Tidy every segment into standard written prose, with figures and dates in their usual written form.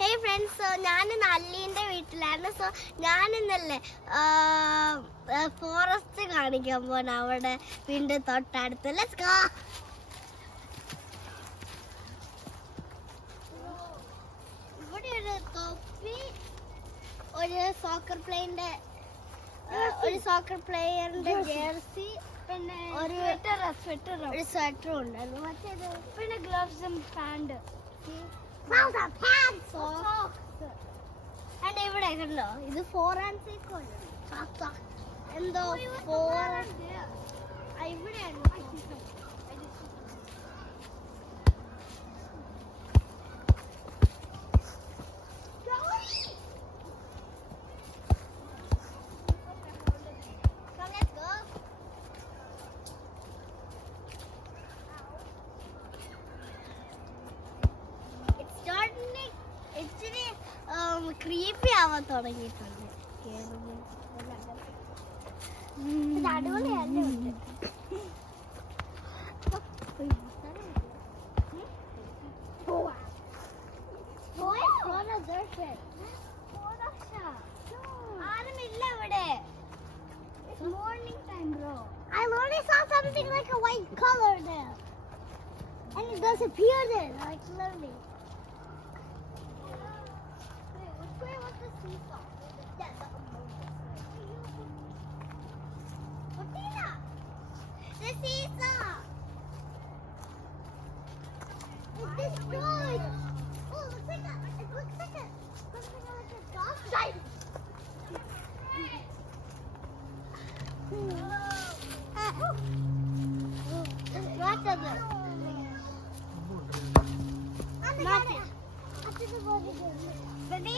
Hey friends, ഞാൻ അല്ലീൻ്റെ വീട്ടിലാണ്. So ഞാനിന്നല്ലേ forest കാണിക്കാൻ പോണ അവിടെ വീണ്ടും തൊട്ടടുത്ത്. Let's go. ഇവിടെ ഒരു തൊപ്പി, ഒരു സോക്കർ പ്ലേയറിന്റെ ജേഴ്സി, പിന്നെ ഒരു സ്വെറ്ററും ഉണ്ടായിരുന്നു. മറ്റേത് പിന്നെ ഗ്ലൗസും പാൻറ്. ഇവിടെ കണ്ടോ, ഇത് 4 and 6 എന്തോ 4 ഇവിടെയാണ്. ക്രീപ്പി ആവാൻ തുടങ്ങിയിട്ടുണ്ട്. അടിപൊളിയല്ലേ? ആരുമില്ല ഇവിടെ. Morning time, bro. I only saw something like a white color there, and it disappeared there, like literally. The seesaw. It's destroyed. Oh, it looks like a golf site. What does it?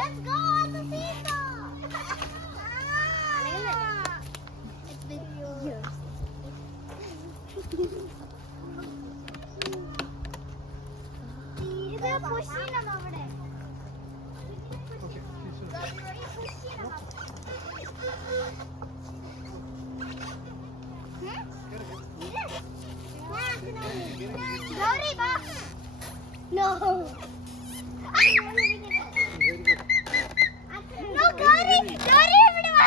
Let's go on the seesaw. It's been years. ഇത് push ചെയ്യണം അവിടെ. ഗൗരി വാ. No. No, Gary, ഇവിടെ വാ.